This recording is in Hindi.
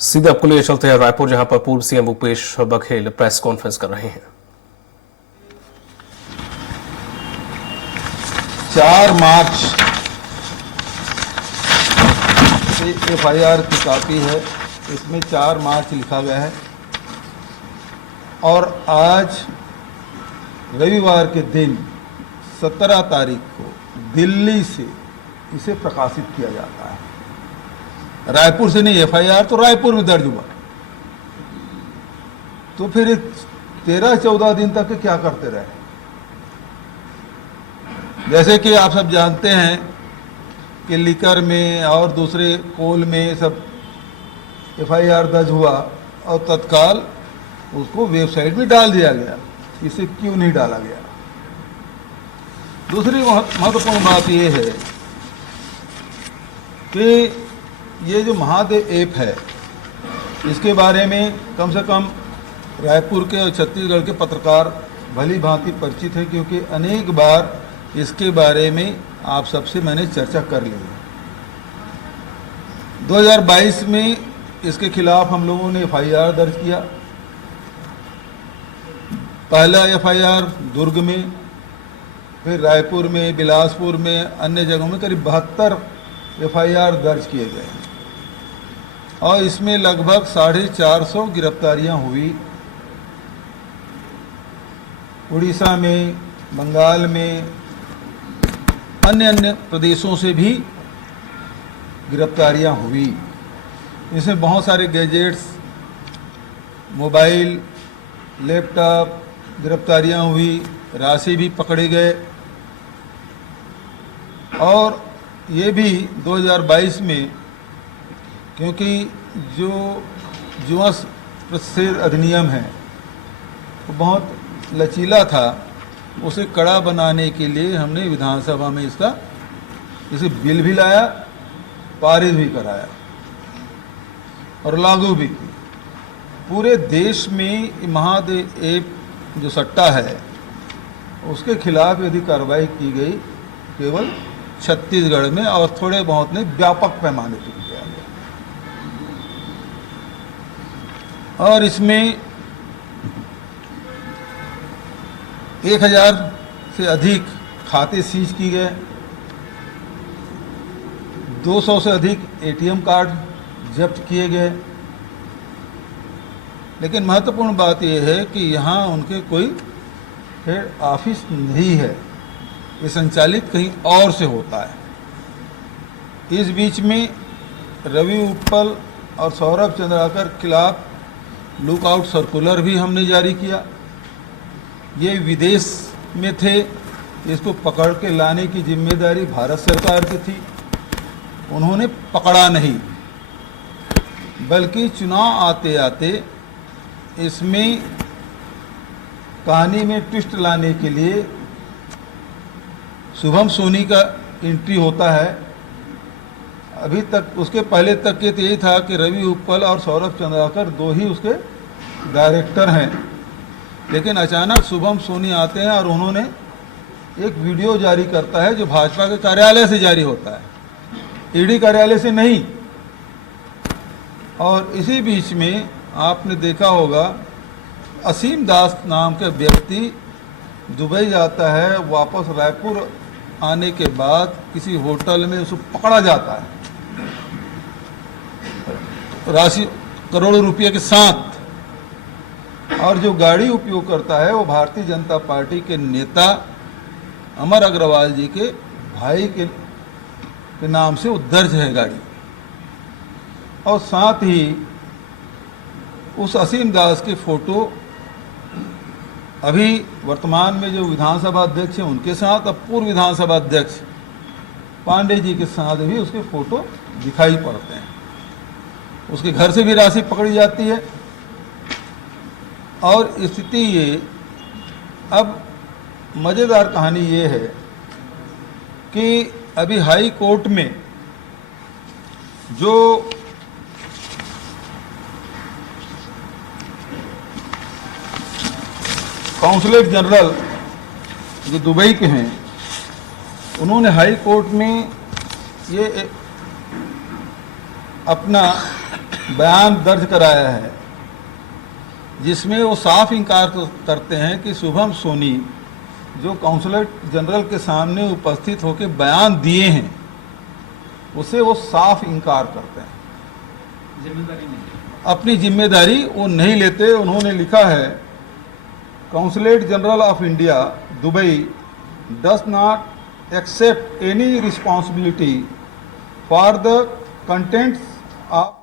सीधे आपको लिए चलते हैं रायपुर, जहां पर पूर्व CM Bhupesh Baghel press conference कर रहे हैं। 4 मार्च से एफआईआर की कॉपी है, इसमें 4 मार्च लिखा गया है और आज रविवार के दिन 17 तारीख को दिल्ली से इसे प्रकाशित किया जाता है। रायपुर से नहीं, एफआईआर तो रायपुर में दर्ज हुआ, तो फिर 13-14 दिन तक क्या करते रहे। जैसे कि आप सब जानते हैं कि लिकर में और दूसरे कोल में सब एफआईआर दर्ज हुआ और तत्काल उसको वेबसाइट में डाल दिया गया। इसे क्यों नहीं डाला गया? दूसरी महत्वपूर्ण बात यह है कि ये जो महादेव ऐप है, इसके बारे में कम से कम रायपुर के और छत्तीसगढ़ के पत्रकार भली भांति परिचित हैं, क्योंकि अनेक बार इसके बारे में आप सबसे मैंने चर्चा कर ली है। 2022 में इसके खिलाफ हम लोगों ने एफआईआर दर्ज किया। पहला एफआईआर दुर्ग में, फिर रायपुर में, बिलासपुर में, अन्य जगहों में करीब 72 एफआईआर दर्ज किए गए और इसमें लगभग 450 गिरफ्तारियां हुई। उड़ीसा में, बंगाल में, अन्य प्रदेशों से भी गिरफ्तारियां हुई। इसमें बहुत सारे गैजेट्स, मोबाइल, लैपटॉप गिरफ्तारियां हुई, राशि भी पकड़े गए। और ये भी 2022 में, क्योंकि जो जुआ प्रतिषेध अधिनियम है वो बहुत लचीला था, उसे कड़ा बनाने के लिए हमने विधानसभा में इसे बिल भी लाया, पारित भी कराया और लागू भी की। पूरे देश में महादेव ऐप जो सट्टा है उसके खिलाफ यदि कार्रवाई की गई, केवल छत्तीसगढ़ में और थोड़े बहुत ने व्यापक पैमाने पर किया गया। और इसमें 1000 से अधिक खाते सीज किए गए, 200 से अधिक एटीएम कार्ड जब्त किए गए। लेकिन महत्वपूर्ण बात यह है कि यहाँ उनके कोई हेड ऑफिस नहीं है, ये संचालित कहीं और से होता है। इस बीच में रवि उत्पल और सौरभ चंद्राकर के खिलाफ लुकआउट सर्कुलर भी हमने जारी किया। ये विदेश में थे, इसको पकड़ के लाने की जिम्मेदारी भारत सरकार की थी, उन्होंने पकड़ा नहीं, बल्कि चुनाव आते आते इसमें कहानी में ट्विस्ट लाने के लिए शुभम सोनी का एंट्री होता है। अभी तक उसके पहले तक ये तो यही था कि रवि उत्पल और सौरभ चंद्राकर दो ही उसके डायरेक्टर हैं, लेकिन अचानक शुभम सोनी आते हैं और उन्होंने एक वीडियो जारी करता है जो भाजपा के कार्यालय से जारी होता है, ईडी कार्यालय से नहीं। और इसी बीच में आपने देखा होगा असीम दास नाम के व्यक्ति दुबई जाता है, वापस रायपुर आने के बाद किसी होटल में उसको पकड़ा जाता है राशि करोड़ों रुपये के साथ। और जो गाड़ी उपयोग करता है वो भारतीय जनता पार्टी के नेता अमर अग्रवाल जी के भाई के नाम से वो दर्ज है गाड़ी। और साथ ही उस असीम दास के फोटो अभी वर्तमान में जो विधानसभा अध्यक्ष हैं उनके साथ, अब पूर्व विधानसभा अध्यक्ष पांडे जी के साथ भी उसके फोटो दिखाई पड़ते हैं। उसके घर से भी राशि पकड़ी जाती है। और स्थिति ये, अब मज़ेदार कहानी ये है कि अभी हाई कोर्ट में जो काउंसलर जनरल जो दुबई के हैं, उन्होंने हाई कोर्ट में ये अपना बयान दर्ज कराया है जिसमें वो साफ इनकार करते हैं कि शुभम सोनी जो काउंसलेट जनरल के सामने उपस्थित होकर बयान दिए हैं उसे वो साफ इनकार करते हैं, जिम्मेदारी नहीं अपनी जिम्मेदारी वो नहीं लेते। उन्होंने लिखा है consulate general of India Dubai does not accept any responsibility for the contents of